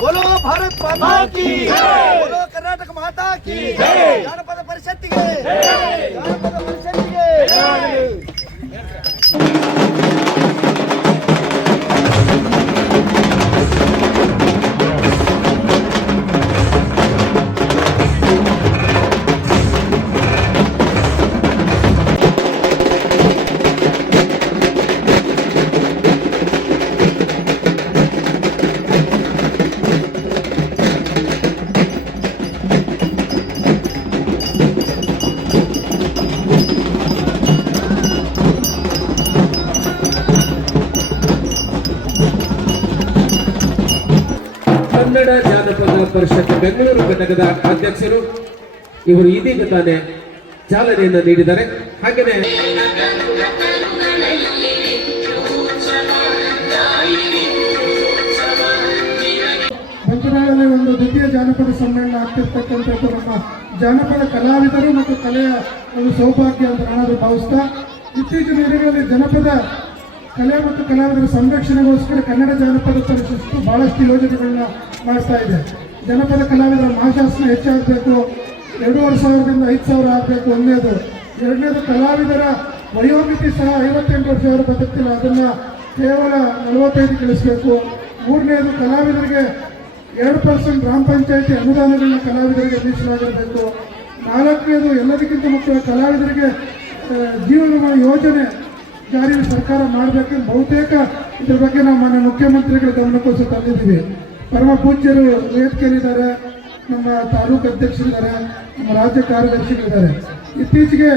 बोलो भारत माता की बोलो कर्नाटक माता की जानपद परिषत्तिगे जानपद परिषत्तिगे ಕನ್ನಡ ಜಾನಪದ ಪರಿಷತ್ ಬೆಂಗಳೂರು ಘಟಕದ ಅಧ್ಯಕ್ಷರು ಇವರು ಇದೀಗ ತಾನೇ ಚಾಲನೆಯನ್ನು ನೀಡಿದ್ದಾರೆ. ಹಾಗೆಯೇ ಮಂತ್ರಾಲಯದಲ್ಲಿ ಒಂದು ದ್ವಿತೀಯ ಜಾನಪದ ಸಮ್ಮೇಳನ ಆಗ್ತಿರ್ತಕ್ಕಂಥದ್ದು ನಮ್ಮ ಜಾನಪದ ಕಲಾವಿದರು ಮತ್ತು ಕಲೆಯ ಒಂದು ಸೌಭಾಗ್ಯ ಅಂತ ನಾನು ಭಾವಿಸ್ತಾ, ಇತ್ತೀಚಿನ ದಿನಗಳಲ್ಲಿ ಜನಪದ ಕಲೆ ಮತ್ತು ಕಲಾವಿದರ ಸಂರಕ್ಷಣೆಗೋಸ್ಕರ ಕನ್ನಡ ಜಾನಪದ ಪರಿಷತ್ತು ಬಹಳಷ್ಟು ಯೋಜನೆಗಳನ್ನ ಮಾಡ್ತಾ ಇದೆ. ಜನಪದ ಕಲಾವಿದರ ಮಾಶಾಸನ ಹೆಚ್ಚಾಗಬೇಕು, 2,500ದಿಂದ 5,000 ಆಗಬೇಕು ಒಂದನೇದು. ಎರಡನೇದು, ಕಲಾವಿದರ ವಯೋಮಿತಿ ಸಹ 58 ವರ್ಷದವರ ಬದುಕ್ತಿಲ್ಲ, ಅದನ್ನು ಕೇವಲ 45 ಇಳಿಸಬೇಕು. ಮೂರನೇದು, ಕಲಾವಿದರಿಗೆ 2% ಗ್ರಾಮ ಪಂಚಾಯಿತಿ ಅನುದಾನಗಳನ್ನ ಕಲಾವಿದರಿಗೆ ಮೀಸಲಾಗಿರಬೇಕು. ನಾಲ್ಕನೇದು, ಎಲ್ಲದಕ್ಕಿಂತ ಮುಖ್ಯ ಕಲಾವಿದರಿಗೆ ಜೀವನ ವಿಮಾ ಯೋಜನೆ ಜಾರಿ ಸರ್ಕಾರ ಮಾಡಬೇಕು. ಬಹುತೇಕ ಇದ್ರ ಬಗ್ಗೆ ನಾವು ಮಾನ್ಯ ಮುಖ್ಯಮಂತ್ರಿಗಳ ಗಮನಕ್ಕೋಸ್ಕರ ತಂದಿದ್ದೀವಿ. ಪರಮ ಪೂಜ್ಯರು ವೇದಿಕೆಯಲ್ಲಿದ್ದಾರೆ, ನಮ್ಮ ತಾಲೂಕು ಅಧ್ಯಕ್ಷರಿದ್ದಾರೆ, ನಮ್ಮ ರಾಜ್ಯ ಕಾರ್ಯದರ್ಶಿಗಳಿದ್ದಾರೆ. ಇತ್ತೀಚೆಗೆ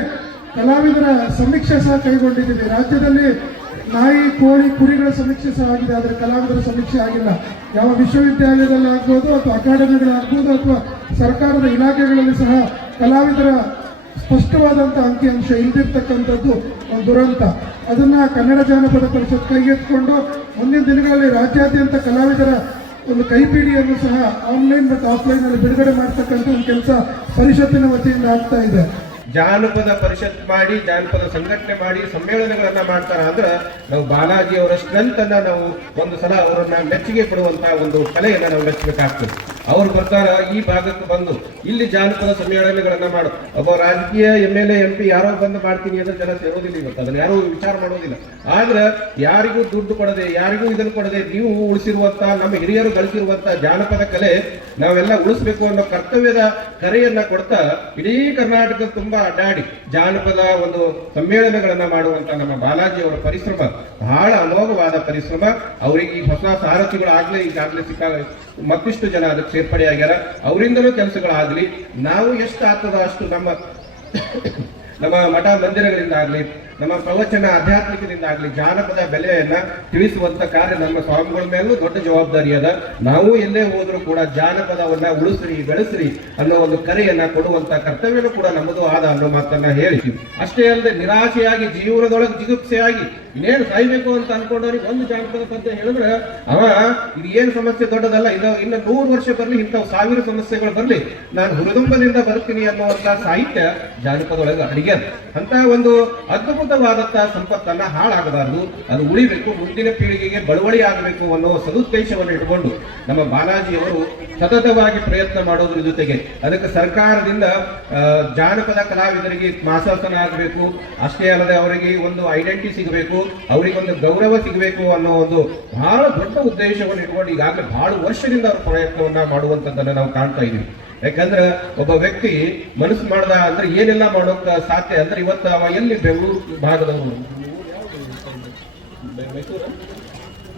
ಕಲಾವಿದರ ಸಮೀಕ್ಷೆ ಸಹ ಕೈಗೊಂಡಿದ್ದೀವಿ. ರಾಜ್ಯದಲ್ಲಿ ನಾಯಿ, ಕೋಳಿ, ಕುರಿಗಳ ಸಮೀಕ್ಷೆ ಸಹ ಆಗಿದೆ, ಆದರೆ ಕಲಾವಿದರ ಸಮೀಕ್ಷೆ ಆಗಿಲ್ಲ. ಯಾವ ವಿಶ್ವವಿದ್ಯಾಲಯದಲ್ಲಿ ಆಗ್ಬೋದು ಅಥವಾ ಅಕಾಡೆಮಿಗಳಾಗ್ಬೋದು ಅಥವಾ ಸರ್ಕಾರದ ಇಲಾಖೆಗಳಲ್ಲಿ ಸಹ ಕಲಾವಿದರ ಸ್ಪಷ್ಟವಾದಂಥ ಅಂಕಿಅಂಶ ಇಲ್ದಿರ್ತಕ್ಕಂಥದ್ದು ಒಂದು ದುರಂತ. ಅದನ್ನು ಕನ್ನಡ ಜಾನಪದ ಪರಿಷತ್ ಕೈಗೆತ್ತಿಕೊಂಡು ಮುಂದಿನ ದಿನಗಳಲ್ಲಿ ರಾಜ್ಯಾದ್ಯಂತ ಕಲಾವಿದರ ಒಂದು ಕೈಪಿಡಿಯನ್ನು ಸಹ ಆನ್ಲೈನ್ ಮತ್ತು ಆಫ್ಲೈನಲ್ಲಿ ಬಿಡುಗಡೆ ಮಾಡ್ತಕ್ಕಂಥ ಒಂದು ಕೆಲಸ ಪರಿಷತ್ತಿನ ವತಿಯಿಂದ ಆಗ್ತಾ ಇದೆ. ಜಾನಪದ ಪರಿಷತ್ ಮಾಡಿ, ಜಾನಪದ ಸಂಘಟನೆ ಮಾಡಿ ಸಮ್ಮೇಳನಗಳನ್ನ ಮಾಡ್ತಾರ ಅಂದ್ರೆ ನಾವು ಬಾಲಾಜಿ ಅವರ ಸ್ಟ್ರೆಂತ್ ಅನ್ನ ನಾವು ಒಂದು ಸಲ ಅವರನ್ನ ಮೆಚ್ಚುಗೆ ಪಡುವಂತಹ ಒಂದು ಕಲೆಯನ್ನ ನಾವು ಮೆಚ್ಚಬೇಕಾಗ್ತದೆ. ಅವ್ರು ಬರ್ತಾರ ಈ ಭಾಗಕ್ಕೆ ಬಂದು ಇಲ್ಲಿ ಜಾನಪದ ಸಮ್ಮೇಳನಗಳನ್ನ ಮಾಡು. ಒಬ್ಬ ರಾಜಕೀಯ MLA MP ಯಾರೋ ಬಂದು ಮಾಡ್ತೀನಿ ಅಂದ್ರೆ ಜನ ಸೇರೋದಿಲ್ಲ, ಇವತ್ತು ಅದನ್ನ ಯಾರು ವಿಚಾರ ಮಾಡೋದಿಲ್ಲ. ಆದ್ರೆ ಯಾರಿಗೂ ದುಡ್ಡು ಕೊಡದೆ, ಯಾರಿಗೂ ಇದನ್ನು ಕೊಡದೆ ನೀವು ಉಳಿಸಿರುವಂತ, ನಮ್ಮ ಹಿರಿಯರು ಗಳಿಸಿರುವಂತ ಜಾನಪದ ಕಲೆ ನಾವೆಲ್ಲ ಉಳಿಸ್ಬೇಕು ಅನ್ನೋ ಕರ್ತವ್ಯದ ಕರೆಯನ್ನ ಕೊಡ್ತಾ ಇಡೀ ಕರ್ನಾಟಕ ತುಂಬಾ ಅಡ್ಡಾಡಿ ಜಾನಪದ ಒಂದು ಸಮ್ಮೇಳನಗಳನ್ನ ಮಾಡುವಂತ ನಮ್ಮ ಬಾಲಾಜಿ ಅವರ ಪರಿಶ್ರಮ ಬಹಳ ಅಮೋಘವಾದ ಪರಿಶ್ರಮ. ಅವರಿಗೆ ಈ ಹೊಸ ಸಾರಥಿಗಳು ಈಗಾಗಲೇ ಮತ್ತಿಷ್ಟು ಜನ ಅದಕ್ಕೆ ಸೇರ್ಪಡೆಯಾಗ್ಯಾರ. ಅವರಿಂದಲೂ ಕೆಲಸಗಳಾಗ್ಲಿ, ನಾವು ಎಷ್ಟು ಆಗ್ತದ ಅಷ್ಟು ನಮ್ಮ ಮಠ ಮಂದಿರಗಳಿಂದ ಆಗ್ಲಿ, ನಮ್ಮ ಪ್ರವಚನ ಆಧ್ಯಾತ್ಮಿಕದಿಂದ ಆಗ್ಲಿ ಜಾನಪದ ಬೆಲೆಯನ್ನ ತಿಳಿಸುವಂತ ಕಾರ್ಯ ನಮ್ಮ ಸ್ವಾಮಿಗಳ ಮೇಲೂ ದೊಡ್ಡ ಜವಾಬ್ದಾರಿ ಅದ. ನಾವು ಎಲ್ಲೇ ಹೋದ್ರೂ ಕೂಡ ಜಾನಪದವನ್ನ ಉಳಿಸ್ರಿ, ಬೆಳೆಸ್ರಿ ಅನ್ನೋ ಒಂದು ಕರೆಯನ್ನ ಕೊಡುವಂತ ಕರ್ತವ್ಯನೂ ಕೂಡ ನಮ್ಮದು ಆದ ಅನ್ನೋ ಮಾತನ್ನ ಹೇಳ್ತೀವಿ. ಅಷ್ಟೇ ಅಲ್ಲದೆ ನಿರಾಶೆಯಾಗಿ ಜೀವನದೊಳಗೆ ಜಿಗುಪ್ಸೆಯಾಗಿ ಇನ್ನೇನು ಸಾಯ್ಬೇಕು ಅಂತ ಅನ್ಕೊಂಡವ್ರಿಗೆ ಒಂದು ಜಾನಪದ ಪದ್ಯ ಹೇಳಿದ್ರೆ ಅವ ಇದು ಏನು ಸಮಸ್ಯೆ ದೊಡ್ಡದಲ್ಲ, ಇನ್ನು 100 ವರ್ಷ ಬರ್ಲಿ, ಇಂಥವು 1000 ಸಮಸ್ಯೆಗಳು ಬರ್ಲಿ, ನಾನು ಹುರಿದುಂಬದಿಂದ ಬರ್ತೀನಿ ಅನ್ನುವಂತ ಸಾಹಿತ್ಯ ಜಾನಪದೊಳಗೆ ಅಡಿಗೆ. ಅಂತ ಒಂದು ಅದ್ಭುತವಾದಂತಹ ಸಂಪತ್ತನ್ನ ಹಾಳಾಗಬಾರದು, ಅದು ಉಳಿಬೇಕು, ಮುಂದಿನ ಪೀಳಿಗೆಗೆ ಬಳುವಳಿ ಆಗಬೇಕು ಅನ್ನೋ ಸದುದ್ದೇಶವನ್ನು ಇಟ್ಕೊಂಡು ನಮ್ಮ ಬಾಲಾಜಿಯವರು ಸತತವಾಗಿ ಪ್ರಯತ್ನ ಮಾಡೋದ್ರ ಜೊತೆಗೆ ಅದಕ್ಕೆ ಸರ್ಕಾರದಿಂದ ಜಾನಪದ ಕಲಾವಿದರಿಗೆ ಮಾಸಾಸನ ಆಗಬೇಕು, ಅಷ್ಟೇ ಅಲ್ಲದೆ ಅವರಿಗೆ ಒಂದು ಐಡೆಂಟಿಟಿ ಸಿಗಬೇಕು, ಅವರಿಗೊಂದು ಗೌರವ ಸಿಗಬೇಕು ಅನ್ನೋ ಒಂದು ಬಹಳ ದೊಡ್ಡ ಉದ್ದೇಶವನ್ನು ಇಟ್ಕೊಂಡು ಈಗಾಗಲೇ ಬಹಳ ವರ್ಷದಿಂದ ಅವರು ಪ್ರಯತ್ನವನ್ನ ಮಾಡುವಂತದ್ದನ್ನ ನಾವು ಕಾಣ್ತಾ ಇದೀವಿ. ಯಾಕಂದ್ರೆ ಒಬ್ಬ ವ್ಯಕ್ತಿ ಮನಸ್ಸು ಮಾಡ್ದ ಅಂದ್ರೆ ಏನೆಲ್ಲ ಮಾಡೋಕ್ ಸಾಧ್ಯ ಅಂದ್ರೆ ಇವತ್ತು ಅವ ಎಲ್ಲಿ ಬೆಂಗಳೂರು ಭಾಗದವರು,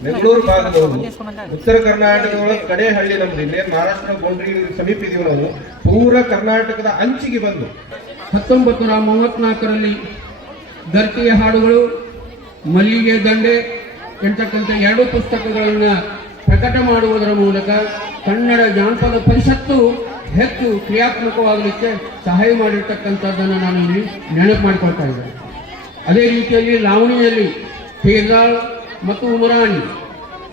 ಬೆಂಗಳೂರು ಭಾಗದವರು, ಉತ್ತರ ಕರ್ನಾಟಕದೊಳಗೆ ಕಡೆ ಹಳ್ಳಿ ನಮ್ದು, ಇನ್ನೇನು ಮಹಾರಾಷ್ಟ್ರ ಬೌಂಡ್ರಿ ಸಮೀಪ ಇದೀವಿ ನಾವು, ಪೂರ ಕರ್ನಾಟಕದ ಅಂಚಿಗೆ ಬಂದು 1934ರಲ್ಲಿ ಗರ್ತಿಯ ಹಾಡುಗಳು, ಮಲ್ಲಿಗೆ ದಂಡೆ ಎಂತಕ್ಕಂಥ 2 ಪುಸ್ತಕಗಳನ್ನ ಪ್ರಕಟ ಮಾಡುವುದರ ಮೂಲಕ ಕನ್ನಡ ಜಾನಪದ ಪರಿಷತ್ತು ಹೆಚ್ಚು ಕ್ರಿಯಾತ್ಮಕವಾಗಲಿಕ್ಕೆ ಸಹಾಯ ಮಾಡಿರ್ತಕ್ಕಂಥದ್ದನ್ನು ನಾನು ಇಲ್ಲಿ ನೆನಪು ಮಾಡಿಕೊಳ್ತಾ ಇದ್ದೇನೆ. ಅದೇ ರೀತಿಯಲ್ಲಿ ಲಾವಣಿಯಲ್ಲಿ ಕೇರಳ ಮತ್ತು ಉಮರಾಣಿ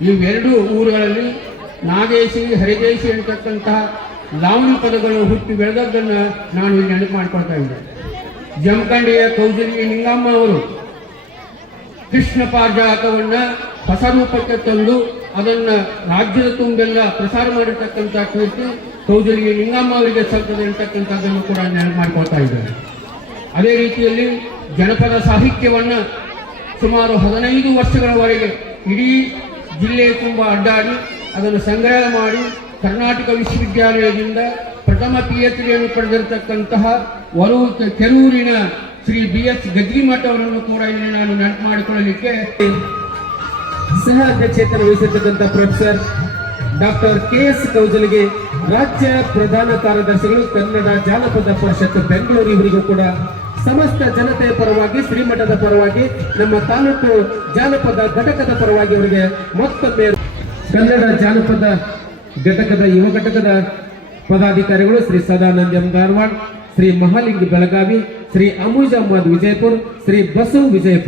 ಇವೆರಡು ಊರುಗಳಲ್ಲಿ ನಾಗೇಶಿ, ಹರಿದೇಶಿ ಅಂತಕ್ಕಂತಹ ಲಾವಣಿ ಪದಗಳು ಹುಟ್ಟಿ ಬೆಳೆದದ್ದನ್ನು ನಾನು ಇಲ್ಲಿ ನೆನಪು ಮಾಡಿಕೊಳ್ತಾ ಇದ್ದೇನೆ. ಜಮಖಂಡಿಯ ಕೌಜಲ್ಯ ನಿಂಗಮ್ಮ ಅವರು ಕೃಷ್ಣ ಪಾರಿಜಾತವನ್ನ ಹೊಸ ರೂಪಕ್ಕೆ ತಂದು ಅದನ್ನ ರಾಜ್ಯದ ತುಂಬೆಲ್ಲ ಪ್ರಸಾರ ಮಾಡಿರ್ತಕ್ಕಂಥ ಕೀರ್ತಿ ಕೌಜಲಿಗೆ ನಿಂಗಮ್ಮ ಅವರಿಗೆ ಸಲ್ತದೆ ಅಂತಕ್ಕಂಥದ್ದನ್ನು ಕೂಡ ನೆನಪು ಮಾಡ್ಕೊಳ್ತಾ ಇದ್ದಾರೆ. ಅದೇ ರೀತಿಯಲ್ಲಿ ಜನಪದ ಸಾಹಿತ್ಯವನ್ನ ಸುಮಾರು 15 ವರ್ಷಗಳವರೆಗೆ ಇಡೀ ಜಿಲ್ಲೆ ತುಂಬ ಅಡ್ಡಾಡಿ ಅದನ್ನು ಸಂಗ್ರಹ ಮಾಡಿ ಕರ್ನಾಟಕ ವಿಶ್ವವಿದ್ಯಾಲಯದಿಂದ ಪ್ರಥಮ PhD ಯನ್ನು ಪಡೆದಿರತಕ್ಕಂತಹ ಕೆರೂರಿನ ಶ್ರೀ BS ಗದ್ರಿಮಠ ಅವರನ್ನು ಕೂಡ ಇಲ್ಲಿ ನಾನು ನೆನಪು ಮಾಡಿಕೊಳ್ಳಲಿಕ್ಕೆ ಸಹ ಅಧ್ಯಕ್ಷತೆಯನ್ನು ವಹಿಸಿರ್ತಕ್ಕಂಥ ಪ್ರೊಫೆಸರ್ ಡಾಕ್ಟರ್ KS ಕೌಜಲಿಗೆ ರಾಜ್ಯ ಪ್ರಧಾನ ಕಾರ್ಯದರ್ಶಿಗಳು ಕನ್ನಡ ಜಾನಪದ ಪರಿಷತ್ ಬೆಂಗಳೂರು ಇವರಿಗೂ ಕೂಡ ಸಮಸ್ತ ಜನತೆಯ ಪರವಾಗಿ ಶ್ರೀಮಠದ ಪರವಾಗಿ ನಮ್ಮ ತಾಲೂಕು ಜಾನಪದ ಘಟಕದ ಪರವಾಗಿ ಅವರಿಗೆ ಮತ್ತೊಮ್ಮೆ ಕನ್ನಡ ಜಾನಪದ ಘಟಕದ ಯುವ ಘಟಕದ ಪದಾಧಿಕಾರಿಗಳು ಶ್ರೀ ಸದಾನಂದ ಎಂ ಧಾರವಾಡ್, ಶ್ರೀ ಮಹಾಲಿಂಗ ಬೆಳಗಾವಿ, ಶ್ರೀ ಅಮೂಜ್ ಅಹಮದ್ ವಿಜಯಪುರ್, ಶ್ರೀ ಬಸು ವಿಜಯಪುರ.